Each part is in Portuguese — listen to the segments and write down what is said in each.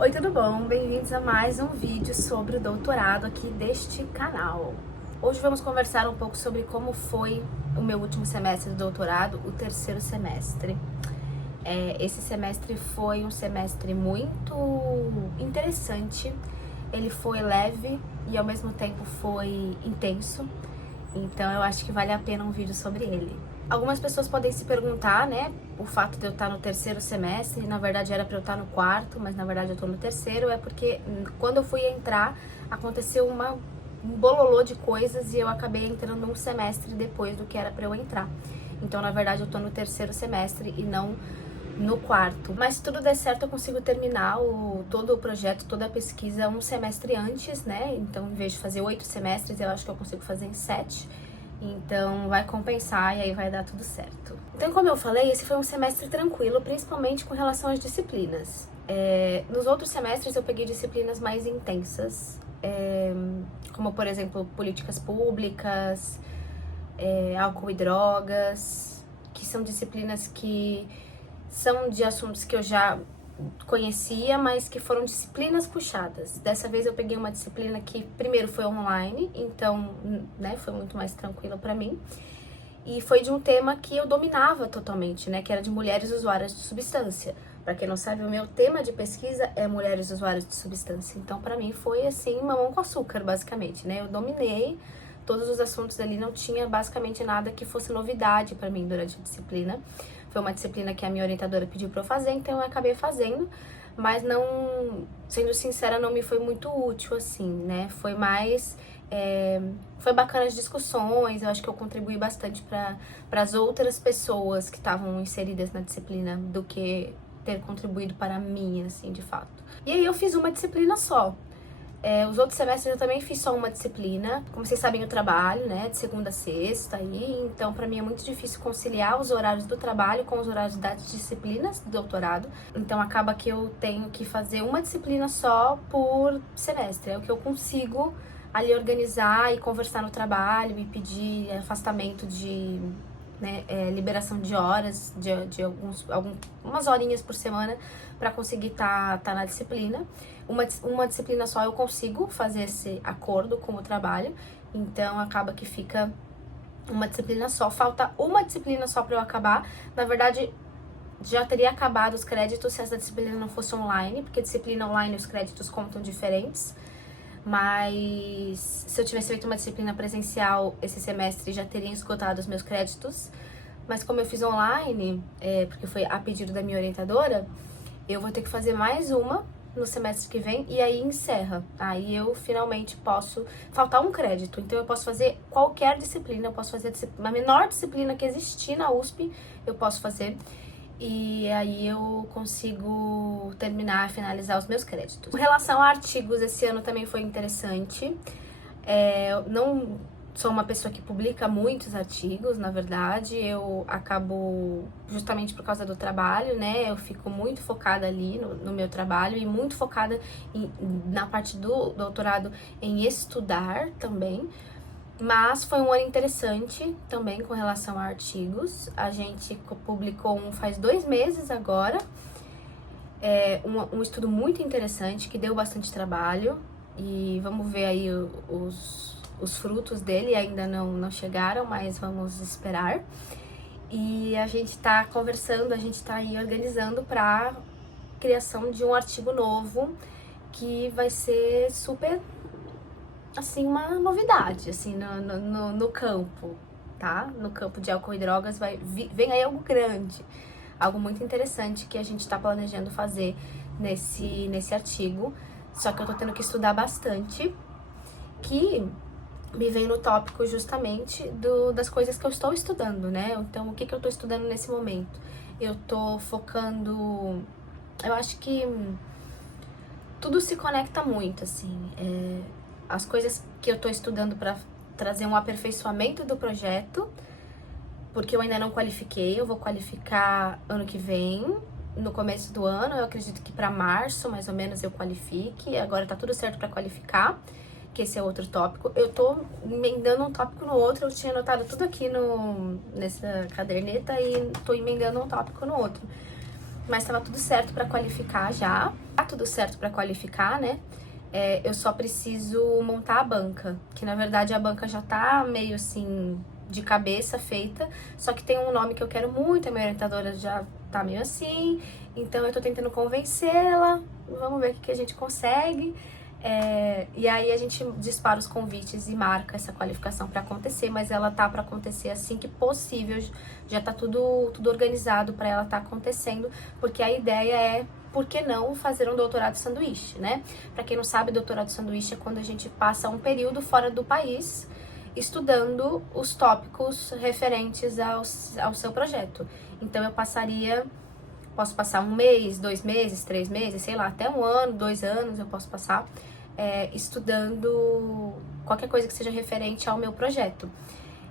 Oi, tudo bom? Bem-vindos a mais um vídeo sobre o doutorado aqui deste canal. Hoje vamos conversar um pouco sobre como foi o meu último semestre do doutorado, o terceiro semestre. Esse semestre foi um semestre muito interessante, ele foi leve e ao mesmo tempo foi intenso, então eu acho que vale a pena um vídeo sobre ele. Algumas pessoas podem se perguntar, né, o fato de eu estar no terceiro semestre, na verdade era para eu estar no quarto, mas na verdade eu estou no terceiro, é porque quando eu fui entrar, aconteceu um bololô de coisas e eu acabei entrando um semestre depois do que era para eu entrar. Então, na verdade, eu estou no terceiro semestre e não no quarto. Mas se tudo der certo, eu consigo terminar todo o projeto, toda a pesquisa um semestre antes, né? Então, em vez de fazer 8 semestres, eu acho que eu consigo fazer em 7. Então vai compensar e aí vai dar tudo certo. Então, como eu falei, esse foi um semestre tranquilo, principalmente com relação às disciplinas. Nos outros semestres eu peguei disciplinas mais intensas, como por exemplo políticas públicas, álcool e drogas, que são disciplinas que são de assuntos que eu já conhecia, mas que foram disciplinas puxadas. Dessa vez eu peguei uma disciplina que primeiro foi online, então, né, foi muito mais tranquila para mim. E foi de um tema que eu dominava totalmente, né, que era de mulheres usuárias de substância. Para quem não sabe, o meu tema de pesquisa é mulheres usuárias de substância. Então, para mim foi assim, mamão com açúcar, basicamente, né? Eu dominei todos os assuntos ali, não tinha basicamente nada que fosse novidade para mim durante a disciplina. Foi uma disciplina que a minha orientadora pediu para eu fazer, então eu acabei fazendo, mas não, sendo sincera, não me foi muito útil, assim, né? Foi mais, foi bacana as discussões, eu acho que eu contribuí bastante para as outras pessoas que estavam inseridas na disciplina do que ter contribuído para mim, assim, de fato. E aí eu fiz uma disciplina só. Os outros semestres eu também fiz só uma disciplina. Como vocês sabem, eu trabalho, né, de segunda a sexta, então pra mim é muito difícil conciliar os horários do trabalho com os horários das disciplinas do doutorado. Então acaba que eu tenho que fazer uma disciplina só por semestre. É o que eu consigo ali organizar e conversar no trabalho e pedir afastamento de, né, liberação de horas, de algumas horinhas por semana para conseguir tá na disciplina. Uma disciplina só eu consigo fazer esse acordo com o trabalho, então acaba que fica uma disciplina só. Falta uma disciplina só para eu acabar. Na verdade, já teria acabado os créditos se essa disciplina não fosse online, porque disciplina online os créditos contam diferentes. Mas se eu tivesse feito uma disciplina presencial esse semestre, já teria esgotado os meus créditos. Mas como eu fiz online, porque foi a pedido da minha orientadora, eu vou ter que fazer mais uma no semestre que vem e aí encerra. Aí eu finalmente posso faltar um crédito. Então eu posso fazer qualquer disciplina, eu posso fazer a menor disciplina que existir na USP, eu posso fazer. E aí eu consigo terminar, finalizar os meus créditos. Com relação a artigos, esse ano também foi interessante. Eu não sou uma pessoa que publica muitos artigos, na verdade, eu acabo, justamente por causa do trabalho, né, eu fico muito focada ali no meu trabalho e muito focada na parte do doutorado em estudar também. Mas foi um ano interessante também com relação a artigos. A gente publicou faz 2 meses agora, um estudo muito interessante que deu bastante trabalho e vamos ver aí os frutos dele, ainda não chegaram, mas vamos esperar. E a gente tá conversando, a gente tá aí organizando para criação de um artigo novo que vai ser super, assim, uma novidade, assim, no campo, tá? No campo de álcool e drogas vem aí algo grande, algo muito interessante que a gente tá planejando fazer nesse artigo, só que eu tô tendo que estudar bastante, que me vem no tópico justamente das coisas que eu estou estudando, né? Então, o que eu tô estudando nesse momento? Eu tô focando... Eu acho que tudo se conecta muito, assim. As coisas que eu tô estudando para trazer um aperfeiçoamento do projeto, porque eu ainda não qualifiquei, eu vou qualificar ano que vem, no começo do ano, eu acredito que para março, mais ou menos, eu qualifique. Agora tá tudo certo para qualificar, que esse é outro tópico. Eu tô emendando um tópico no outro, eu tinha anotado tudo aqui nessa caderneta e tô emendando um tópico no outro. Mas tava tudo certo para qualificar já. Tá tudo certo para qualificar, né? Eu só preciso montar a banca, que na verdade a banca já tá meio assim de cabeça feita, só que tem um nome que eu quero muito, a minha orientadora já tá meio assim, então eu tô tentando convencê-la, vamos ver o que a gente consegue. E aí a gente dispara os convites e marca essa qualificação para acontecer, mas ela tá para acontecer assim que possível, já tá tudo organizado para ela tá acontecendo, porque a ideia é, por que não fazer um doutorado sanduíche, né? Para quem não sabe, doutorado sanduíche é quando a gente passa um período fora do país estudando os tópicos referentes ao seu projeto. Então eu posso passar 1 mês, 2 meses, 3 meses, sei lá, até 1 ano, 2 anos eu posso passar estudando qualquer coisa que seja referente ao meu projeto.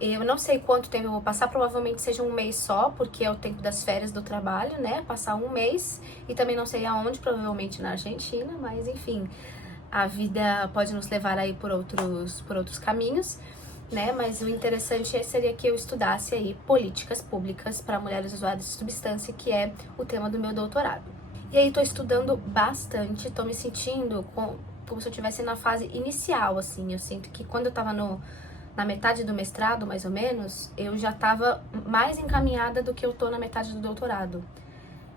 Eu não sei quanto tempo eu vou passar, provavelmente seja 1 mês só, porque é o tempo das férias do trabalho, né? Passar 1 mês, e também não sei aonde, provavelmente na Argentina, mas enfim, a vida pode nos levar aí por outros caminhos, né? Mas o interessante seria que eu estudasse aí políticas públicas para mulheres usuárias de substância, que é o tema do meu doutorado. E aí tô estudando bastante, tô me sentindo como se eu estivesse na fase inicial, assim. Eu sinto que quando eu tava na metade do mestrado, mais ou menos, eu já tava mais encaminhada do que eu tô na metade do doutorado.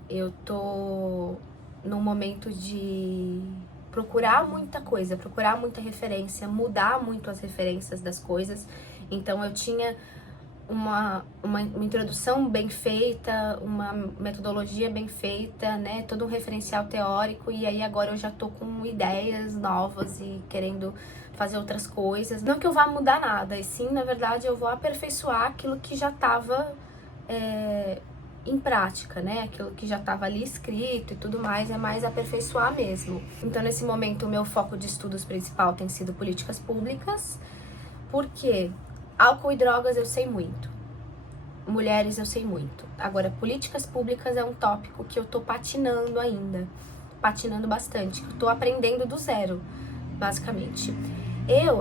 Eu tô num momento de procurar muita coisa, procurar muita referência, mudar muito as referências das coisas. Então eu tinha uma introdução bem feita, uma metodologia bem feita, né, todo um referencial teórico, e aí agora eu já tô com ideias novas e querendo fazer outras coisas. Não que eu vá mudar nada, e sim, na verdade, eu vou aperfeiçoar aquilo que já estava em prática, né, aquilo que já estava ali escrito e tudo mais, é mais aperfeiçoar mesmo. Então, nesse momento, o meu foco de estudos principal tem sido políticas públicas, porque álcool e drogas eu sei muito, mulheres eu sei muito. Agora, políticas públicas é um tópico que eu tô patinando ainda, patinando bastante, que eu tô aprendendo do zero, basicamente.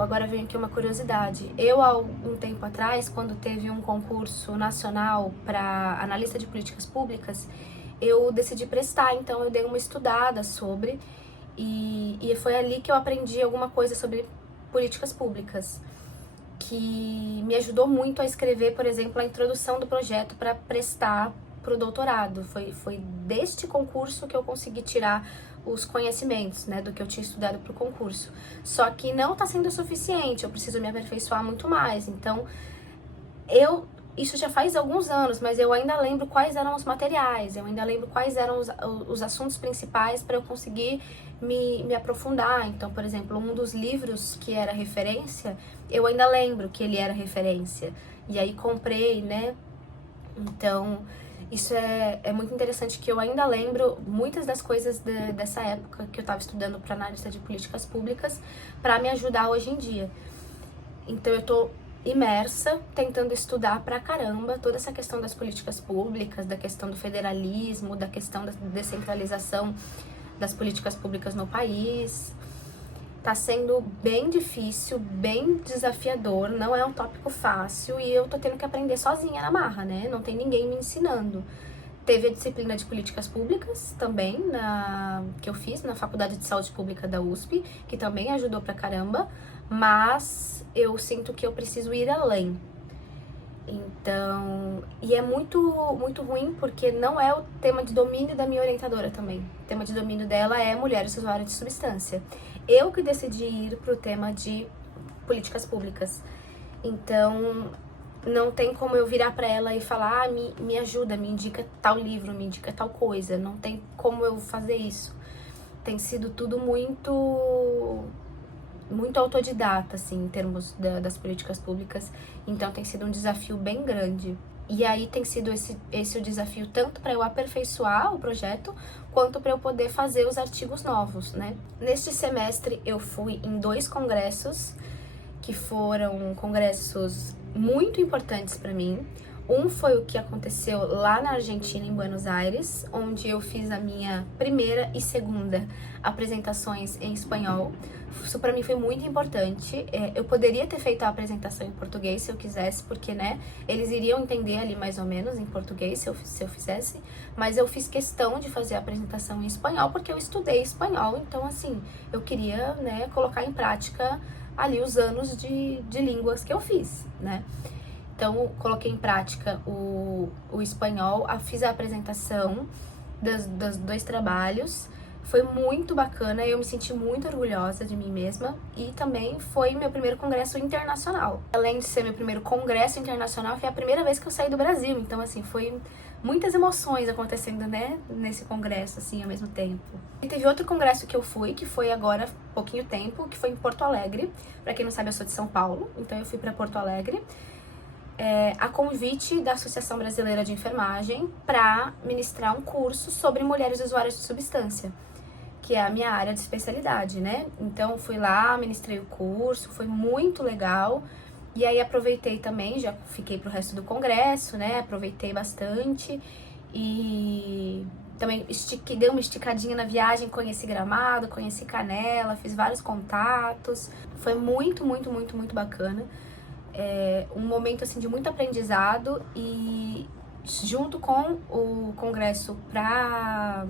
Agora vem aqui uma curiosidade, há um tempo atrás, quando teve um concurso nacional para analista de políticas públicas, eu decidi prestar, então eu dei uma estudada sobre, e foi ali que eu aprendi alguma coisa sobre políticas públicas, que me ajudou muito a escrever, por exemplo, a introdução do projeto para prestar para o doutorado. Foi deste concurso que eu consegui tirar os conhecimentos, né, do que eu tinha estudado para o concurso. Só que não está sendo suficiente, eu preciso me aperfeiçoar muito mais. Então, isso já faz alguns anos, mas eu ainda lembro quais eram os materiais, eu ainda lembro quais eram os assuntos principais para eu conseguir me aprofundar. Então, por exemplo, um dos livros que era referência, eu ainda lembro que ele era referência. E aí comprei, né? Então, isso é muito interessante, que eu ainda lembro muitas das coisas dessa época que eu estava estudando para analista de políticas públicas para me ajudar hoje em dia. Então, eu tô imersa, tentando estudar pra caramba toda essa questão das políticas públicas, da questão do federalismo, da questão da descentralização das políticas públicas no país. Tá sendo bem difícil, bem desafiador, não é um tópico fácil, e eu tô tendo que aprender sozinha na marra, né? Não tem ninguém me ensinando. Teve a disciplina de políticas públicas também, que eu fiz na Faculdade de Saúde Pública da USP, que também ajudou pra caramba, mas eu sinto que eu preciso ir além. Então, e é muito ruim, porque não é o tema de domínio da minha orientadora também. O tema de domínio dela é mulheres usuárias de substância. Eu que decidi ir pro tema de políticas públicas. Então, não tem como eu virar pra ela e falar, me ajuda, me indica tal livro, me indica tal coisa. Não tem como eu fazer isso. Tem sido tudo muito autodidata, assim, em termos das políticas públicas. Então tem sido um desafio bem grande. E aí tem sido esse o desafio tanto para eu aperfeiçoar o projeto, quanto para eu poder fazer os artigos novos, né? Neste semestre eu fui em 2 congressos, que foram congressos muito importantes para mim. Um foi o que aconteceu lá na Argentina, em Buenos Aires, onde eu fiz a minha primeira e segunda apresentações em espanhol. Isso pra mim foi muito importante. Eu poderia ter feito a apresentação em português se eu quisesse, porque, né, eles iriam entender ali mais ou menos em português se eu fizesse, mas eu fiz questão de fazer a apresentação em espanhol porque eu estudei espanhol, então, assim, eu queria, né, colocar em prática ali os anos de línguas que eu fiz, né. Então, coloquei em prática o espanhol, fiz a apresentação dos 2 trabalhos, foi muito bacana, eu me senti muito orgulhosa de mim mesma e também foi meu primeiro congresso internacional. Além de ser meu primeiro congresso internacional, foi a primeira vez que eu saí do Brasil, então, assim, foi muitas emoções acontecendo, né, nesse congresso, assim, ao mesmo tempo. E teve outro congresso que eu fui, que foi agora há pouquinho tempo, que foi em Porto Alegre. Pra quem não sabe, eu sou de São Paulo, então eu fui pra Porto Alegre. A convite da Associação Brasileira de Enfermagem para ministrar um curso sobre mulheres usuárias de substância, que é a minha área de especialidade, né? Então, fui lá, ministrei o curso, foi muito legal. E aí, aproveitei também, já fiquei pro resto do congresso, né? Aproveitei bastante e também dei uma esticadinha na viagem, conheci Gramado, conheci Canela, fiz vários contatos. Foi muito, muito, muito, muito bacana. Um momento assim de muito aprendizado e junto com o congresso para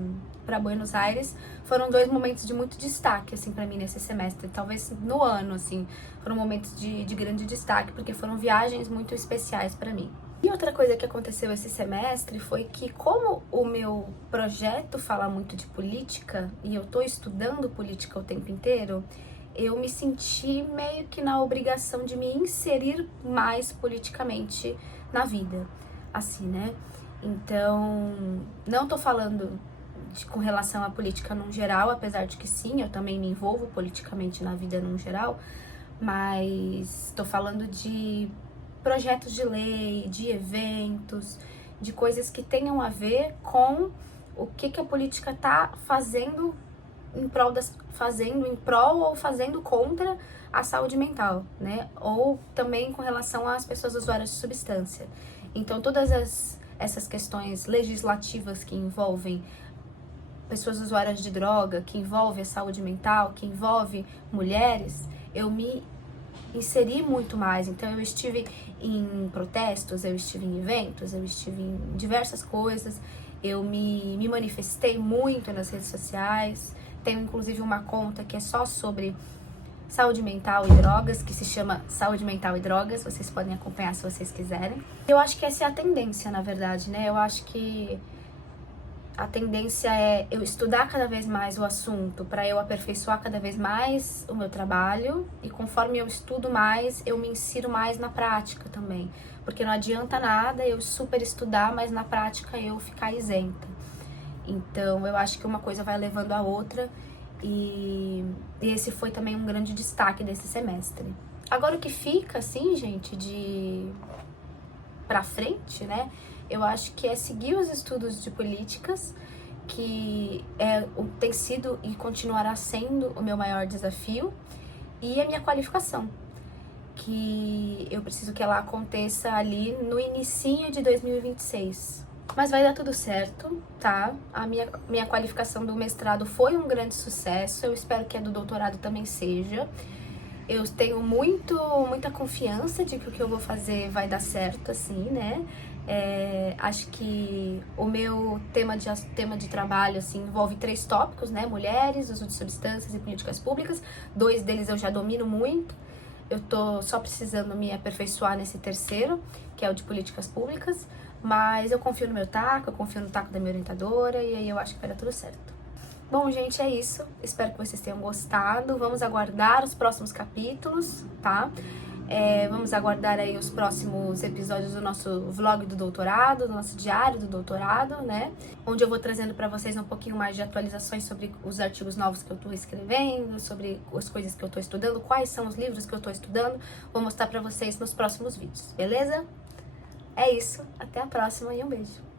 Buenos Aires foram 2 momentos de muito destaque assim para mim nesse semestre, talvez no ano assim, foram momentos de grande destaque porque foram viagens muito especiais para mim. E outra coisa que aconteceu esse semestre foi que, como o meu projeto fala muito de política e eu tô estudando política o tempo inteiro, eu me senti meio que na obrigação de me inserir mais politicamente na vida, assim, né? Então, não tô falando com relação à política num geral, apesar de que sim, eu também me envolvo politicamente na vida num geral, mas tô falando de projetos de lei, de eventos, de coisas que tenham a ver com o que a política tá fazendo em prol ou fazendo contra a saúde mental, né? Ou também com relação às pessoas usuárias de substância. Então, todas essas questões legislativas que envolvem pessoas usuárias de droga, que envolve a saúde mental, que envolve mulheres, eu me inseri muito mais. Então, eu estive em protestos, eu estive em eventos, eu estive em diversas coisas, eu me manifestei muito nas redes sociais. Tenho, inclusive, uma conta que é só sobre saúde mental e drogas, que se chama Saúde Mental e Drogas. Vocês podem acompanhar se vocês quiserem. Eu acho que essa é a tendência, na verdade, né? Eu acho que a tendência é eu estudar cada vez mais o assunto para eu aperfeiçoar cada vez mais o meu trabalho. E conforme eu estudo mais, eu me insiro mais na prática também. Porque não adianta nada eu super estudar, mas na prática eu ficar isenta. Então, eu acho que uma coisa vai levando a outra e esse foi também um grande destaque desse semestre. Agora, o que fica, assim, gente, pra frente, né, eu acho que é seguir os estudos de políticas, que tem sido e continuará sendo o meu maior desafio, e a minha qualificação, que eu preciso que ela aconteça ali no inicinho de 2026. Mas vai dar tudo certo, tá? A minha qualificação do mestrado foi um grande sucesso, eu espero que a do doutorado também seja. Eu tenho muita confiança de que o que eu vou fazer vai dar certo, assim, né? Acho que o meu tema de trabalho, assim, envolve 3 tópicos, né? Mulheres, uso de substâncias e políticas públicas. 2 deles eu já domino muito. Eu tô só precisando me aperfeiçoar nesse terceiro, que é o de políticas públicas. Mas eu confio no meu taco, eu confio no taco da minha orientadora e aí eu acho que vai dar tudo certo. Bom, gente, é isso. Espero que vocês tenham gostado. Vamos aguardar os próximos capítulos, tá? Vamos aguardar aí os próximos episódios do nosso vlog do doutorado, do nosso diário do doutorado, né? Onde eu vou trazendo pra vocês um pouquinho mais de atualizações sobre os artigos novos que eu tô escrevendo, sobre as coisas que eu tô estudando, quais são os livros que eu tô estudando. Vou mostrar pra vocês nos próximos vídeos, beleza? É isso, até a próxima e um beijo!